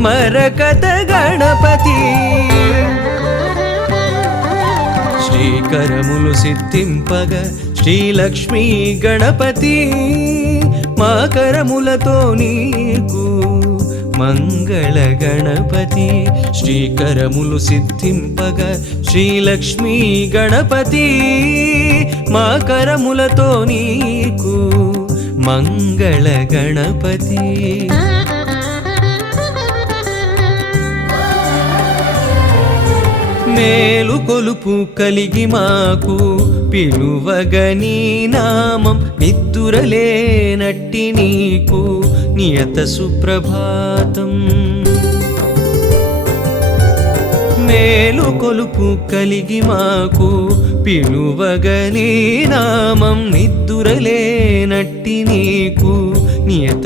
మరకత గణపతి. శ్రీకరములు సిద్ధింపగ శ్రీలక్ష్మీ గణపతి. మా కరములతో నీకు మంగళ గణపతి. శ్రీకరములు సిద్ధింపగ శ్రీలక్ష్మీ గణపతి. మా కరములతో నీకు మంగళ గణపతి. మేలు కొలుపు కలిగి మాకు. పిలువగని నామం నిద్దురలేనట్టి నీకు. నియత సుప్రభాతం. మేలు కొలుపు కలిగి మాకు. పిలువగని నామం నిద్దురలేనట్టి నీకు. నియత